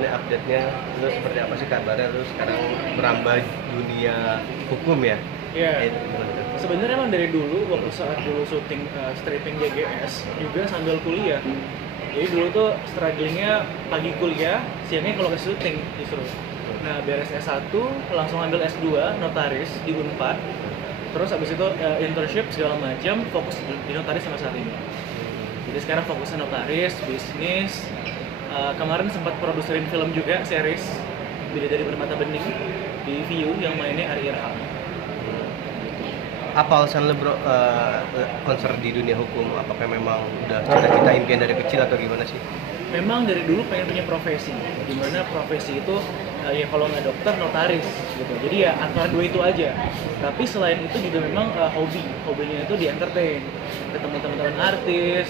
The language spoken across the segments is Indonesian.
nih update-nya, lu seperti apa sih kabarnya, lu sekarang merambah dunia hukum ya? Iya. Gimana tuh? Sebenarnya emang dari dulu waktu saat dulu syuting stripping GGS juga sambil kuliah. Jadi dulu tuh strugglingnya pagi kuliah, siangnya kalau ke syuting justru. Nah beres S1 langsung ambil S2 notaris di Unpad. Terus abis itu internship segala macam, fokus di notaris sampai saat ini. Jadi sekarang fokusnya notaris, bisnis. Kemarin sempat produserin film juga, series Bidadari Bermata Bening di View yang mainnya Ari Irham. Apa alasan lu bro konser di dunia hukum? Apakah memang udah cita-cita impian dari kecil atau gimana sih? Memang dari dulu pengen punya profesi, dimana profesi itu ya kalau nggak dokter, notaris gitu. Jadi ya antara dua itu aja. Tapi selain itu juga memang hobinya itu di entertain, ketemu teman-teman artis.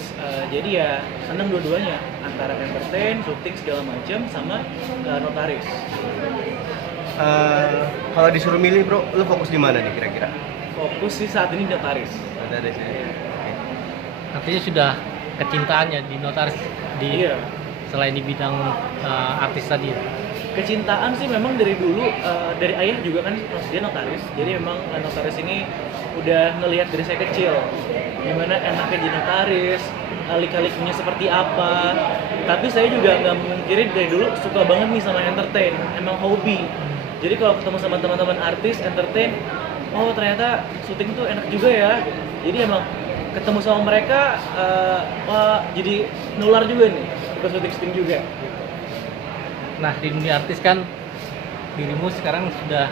Jadi ya seneng dua-duanya, antara entertain, syuting segala macam sama notaris. Kalau disuruh milih bro, lu fokus di mana nih kira-kira? Fokus sih saat ini notaris. Notaris ya. Artinya sudah kecintaannya di notaris Iya. selain di bidang artis tadi ya. Kecintaan sih memang dari dulu, dari ayah juga kan dia notaris. Jadi memang notaris ini udah ngelihat dari saya kecil gimana enaknya jadi notaris, lika-likunya seperti apa. Tapi saya juga nggak memungkiri dari dulu suka banget nih sama entertain, emang hobi. Jadi kalau ketemu sama teman-teman artis entertain, oh ternyata syuting tuh enak juga ya. Jadi emang ketemu sama mereka, wah jadi nular juga nih, ikut syuting juga. Nah di dunia artis kan dirimu sekarang sudah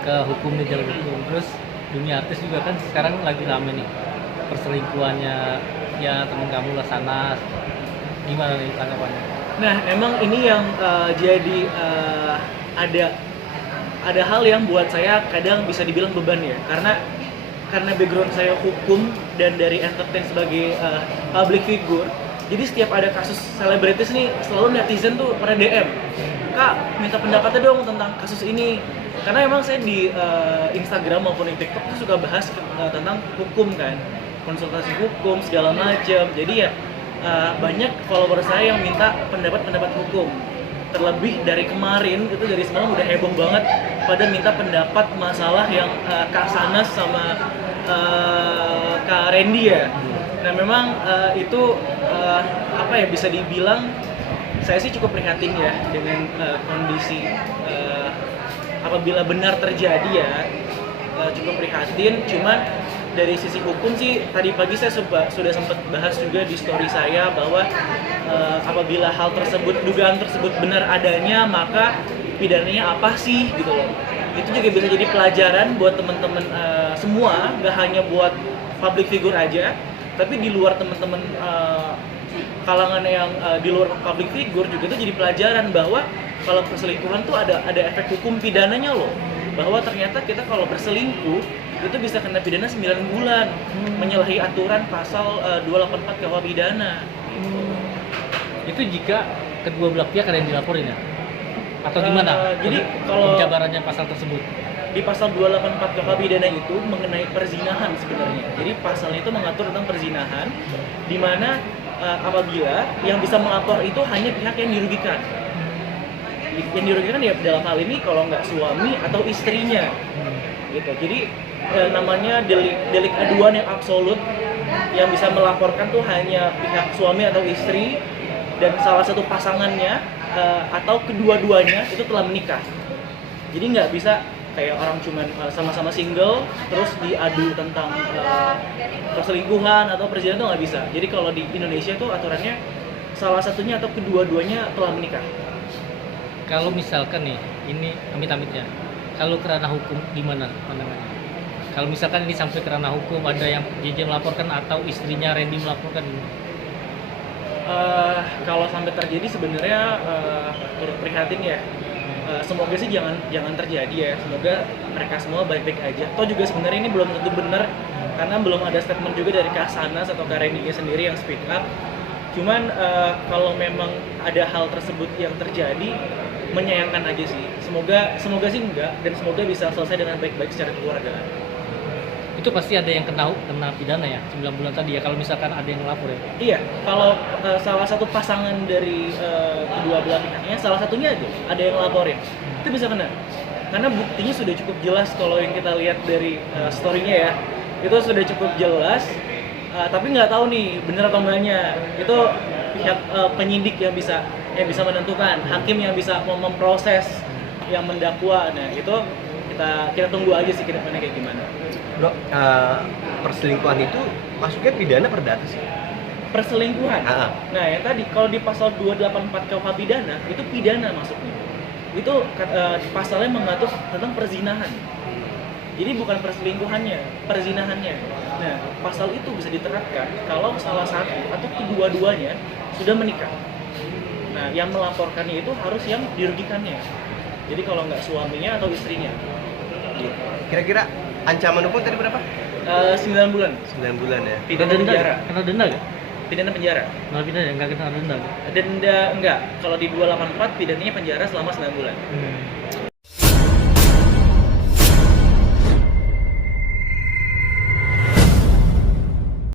ke hukum di jalur hukum, terus dunia artis juga kan sekarang lagi rame nih perselingkuhannya ya temen kamu lah sana, gimana nih tanggapannya? Nah, emang ini yang jadi ada hal yang buat saya kadang bisa dibilang beban ya, karena background saya hukum dan dari entertain sebagai public figure. Jadi setiap ada kasus selebritis nih selalu netizen tuh pada DM, Kak minta pendapatnya dong tentang kasus ini. Karena emang saya di Instagram maupun di TikTok tuh suka bahas tentang hukum kan, konsultasi hukum segala macam. Jadi ya banyak follower saya yang minta pendapat hukum. Terlebih dari kemarin, itu dari semalam udah heboh banget pada minta pendapat masalah yang Kak Sanas sama Kak Randy ya. Nah memang itu apa ya, bisa dibilang saya sih cukup prihatin ya dengan kondisi apabila benar terjadi ya, cukup prihatin. Cuman dari sisi hukum sih tadi pagi saya sudah sempat bahas juga di story saya bahwa apabila hal tersebut, dugaan tersebut benar adanya, maka pidananya apa sih gitu loh. Itu juga bisa jadi pelajaran buat teman-teman semua, nggak hanya buat public figure aja, tapi di luar teman-teman kalangan yang di luar public figure juga itu jadi pelajaran bahwa kalau perselingkuhan tuh ada efek hukum pidananya loh, bahwa ternyata kita kalau berselingkuh itu bisa kena pidana 9 bulan, menyalahi aturan pasal 284 KUH pidana. Itu jika kedua belah pihak ada yang dilaporin ya? Atau gimana? Jadi kalau penjabarannya pasal tersebut? Di pasal 284 KUH pidana itu mengenai perzinahan sebenarnya. Jadi pasalnya itu mengatur tentang perzinahan, di mana apabila yang bisa melapor itu hanya pihak yang dirugikan. Yang dirugikan ya dalam hal ini kalau nggak suami atau istrinya, gitu. Jadi namanya delik aduan yang absolut, yang bisa melaporkan tuh hanya pihak suami atau istri dan salah satu pasangannya atau kedua-duanya itu telah menikah. Jadi nggak bisa kayak orang cuman sama-sama single terus diadu tentang perselingkuhan atau perzinahan, itu nggak bisa. Jadi kalau di Indonesia tuh aturannya salah satunya atau kedua-duanya telah menikah. Kalau misalkan nih, ini amit-amit ya, kalau kerana hukum gimana pandangannya? Kalau misalkan ini sampai kerana hukum, ada yang JJ melaporkan atau istrinya Randy melaporkan? Kalau sampai terjadi sebenarnya turut prihatin ya. Semoga sih jangan terjadi ya. Semoga mereka semua baik-baik aja. Toh juga sebenarnya ini belum tentu benar, karena belum ada statement juga dari Kak Sanas atau Kak Randy sendiri yang speak up. Cuman kalau memang ada hal tersebut yang terjadi, menyayangkan aja sih. Semoga sih enggak, dan semoga bisa selesai dengan baik-baik secara keluarga. itu pasti ada yang kena pidana ya 9 bulan tadi ya kalau misalkan ada yang lapor ya. Iya, kalau salah satu pasangan dari kedua belah pihaknya, salah satunya ada yang laporin, itu bisa kena. Karena buktinya sudah cukup jelas kalau yang kita lihat dari story-nya ya, itu sudah cukup jelas. Tapi nggak tahu nih benar atau enggaknya. Itu pihak penyidik yang bisa menentukan, hakim yang bisa memproses, yang mendakwa. Nah itu kita tunggu aja sih ke depannya kayak gimana. Bro, perselingkuhan itu masuknya pidana perdata sih. Perselingkuhan. Nah, yang tadi kalau di pasal 284 KUH pidana itu pidana masuknya. Itu pasalnya mengatur tentang perzinahan. Jadi bukan perselingkuhannya, perzinahannya. Nah, pasal itu bisa diterapkan kalau salah satu atau kedua-duanya sudah menikah. Nah, yang melaporkannya itu harus yang dirugikannya. Jadi kalau nggak suaminya atau istrinya. Kira-kira ancaman hukum tadi berapa? 9 bulan. 9 bulan ya. Pidana penjara. Kena denda nggak? Pidana penjara. Kena pidana nggak kena denda? Denda enggak. Kalau di 284 pidananya penjara selama 9 bulan.